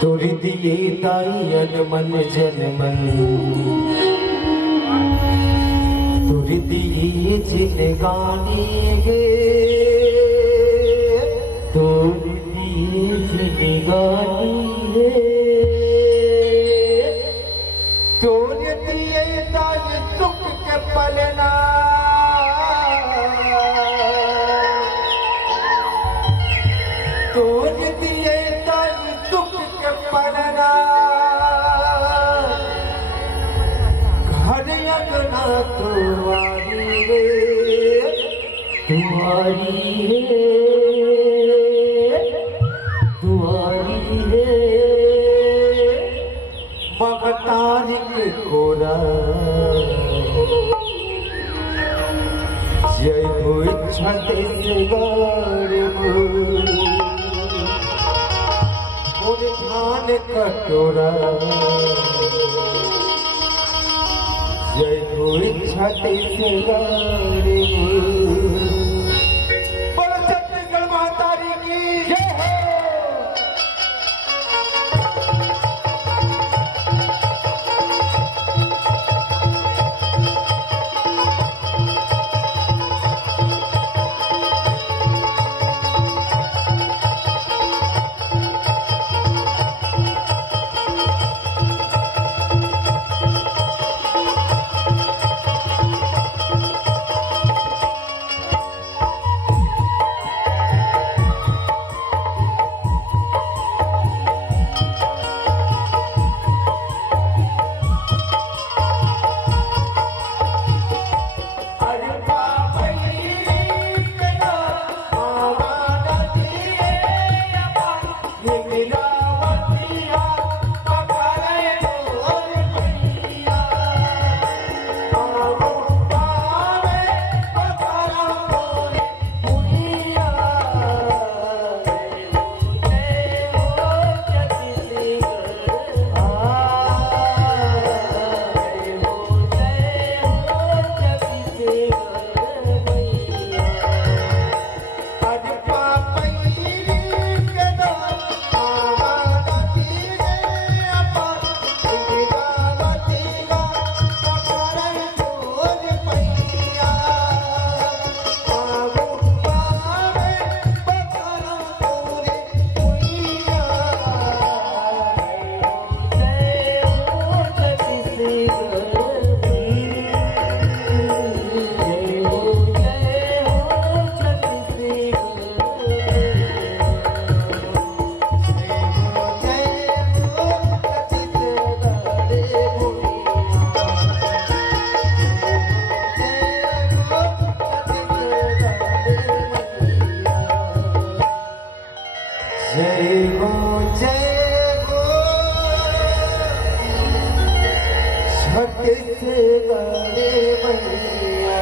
तोड़ दिए तायन मन जन मन, तोड़ दिए जिनगानी गे, तोड़ दिए जिनगानी गे, तोड़ दिए ताज दुख के पलना, तोड़ दिए ताज दुख के पलना, घर अंगना तुम्हारी रे, तुम्हारी रे, तुम्हारी रे, मगतारिक कोरा जय हो छत्तीसगढ़ मोर धान कटोरा, जय हो छत्तीसगढ़ बोलो छत्तीसगढ़ महातारी की जय हो। जय हो छत्तीसगढ़ मैया।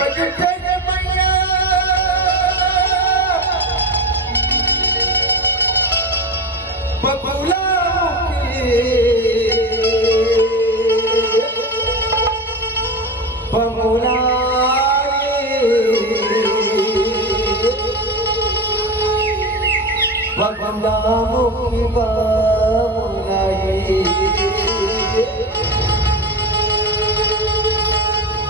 बजटन मैया बबुला बबुला बबुला मुखी बबुलाई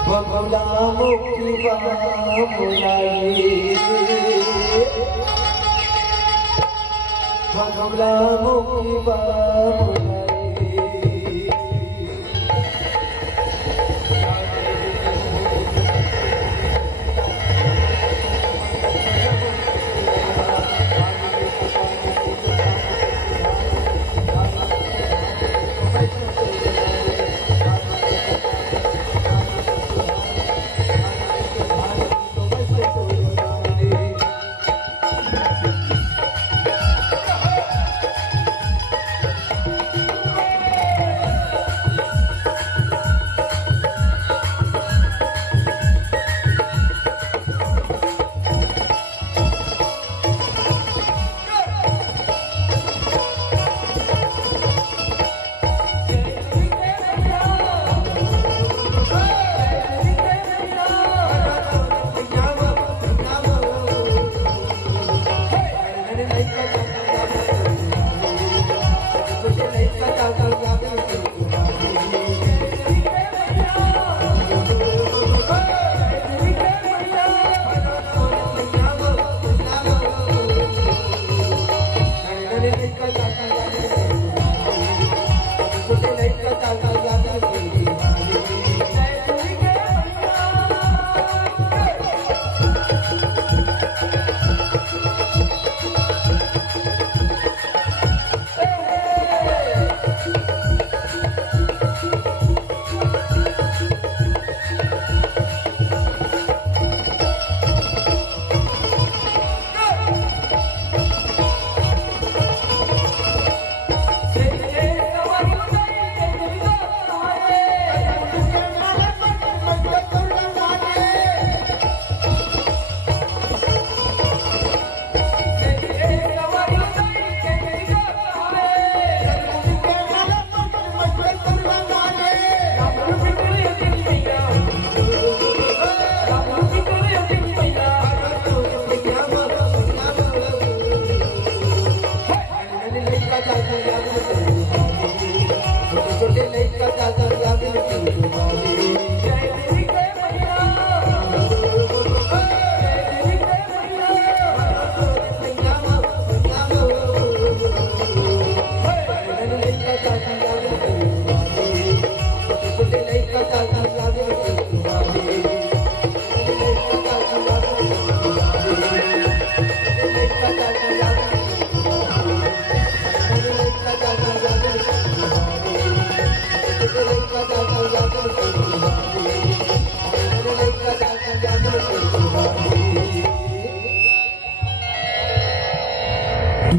बबुला मुखी बबुलाई बबुला मुखी बबुलाई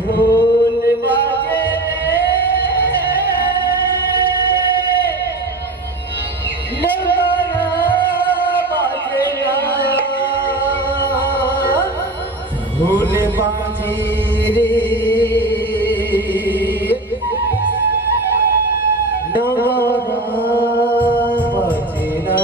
ढोल बाजे नगारा बाजेगा ढोल बाजे रे नगारा बाजेगा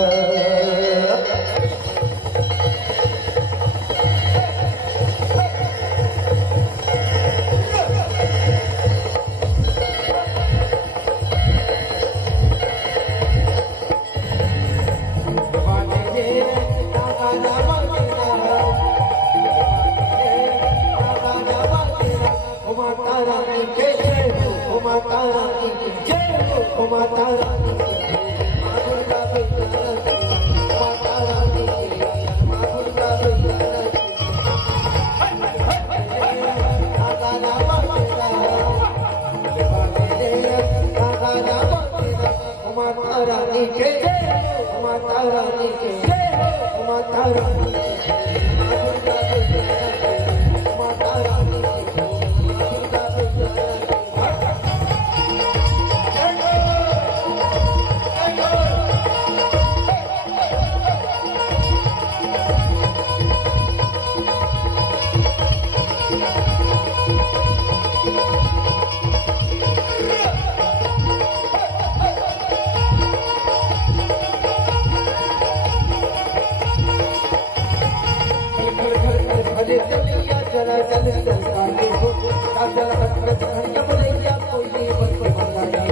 जल सरकारी हो काजल हसरत हरिया बोलैया कोई बस मंगाई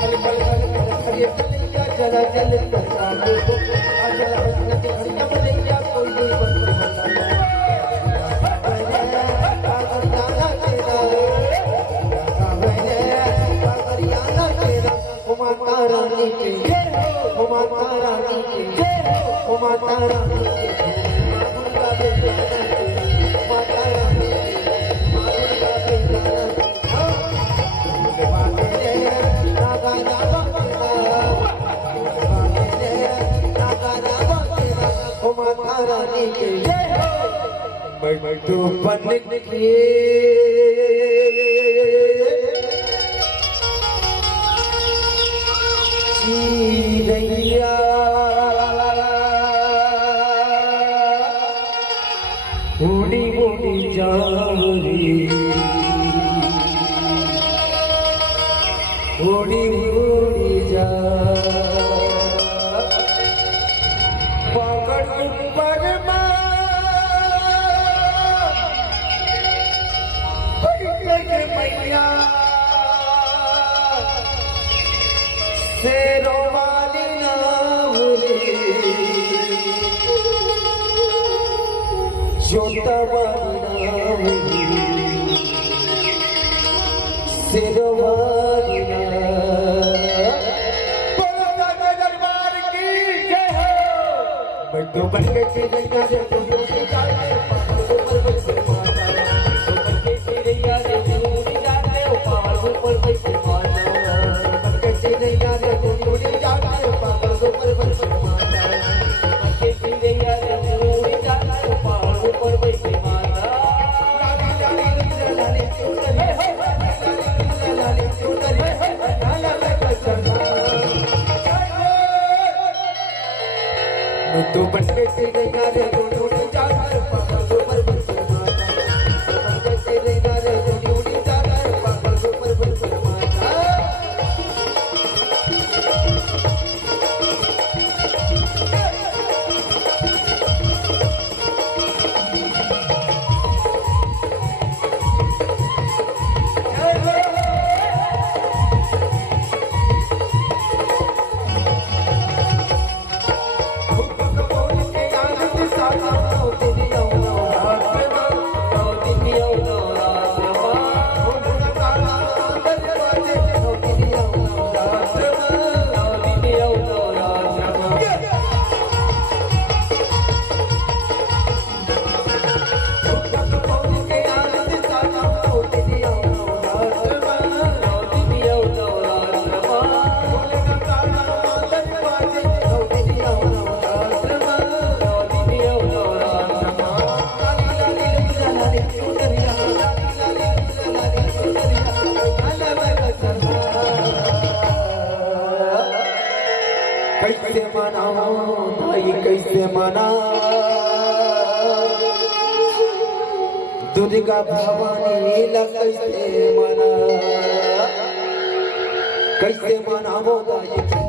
पल पल पल हरिया बोलैया जरा जल सरकारी हो काजल हसरत हरिया बोलैया कोई बस मंगाई माता रानी के ओ माता रानी के ओ माता रानी के दुर्गा बेटा माता रानी दुर्गा बेटा माते नागा नागा नागा ओ माता रानी के मैं तो बन के चिड़ैया उड़ी उड़ी जावरी उड़ी उड़ी जा पकड़ ऊपर मैया शेरों वाली ना भूले जोता वाली ना भूले शेरों वाली ना बोलो जाके दरबार की जय हो मैं तो बन के चिड़ैया रे उड़ी जाए ऊपर बैठे माता तो बन के चिड़ैया रे उड़ी जाए ऊपर बैठे माता बन के चिड़ैया रे उड़ी जाए ऊपर बैठे माता बन के चिड़ैया रे उड़ी जाए ऊपर बैठे माता लाली लाली चुनरी लाली चुनरी लाला मैं तो बन के चिड़ैया रे उड़ी जाए ऊपर बैठे माता बन के चिड़ैया रे उड़ी जाए ऊपर बैठे माता कैसे मनाओ भाई कैसे मना दुर्गा भवानी कैसे मना कैसे मनाओ भाई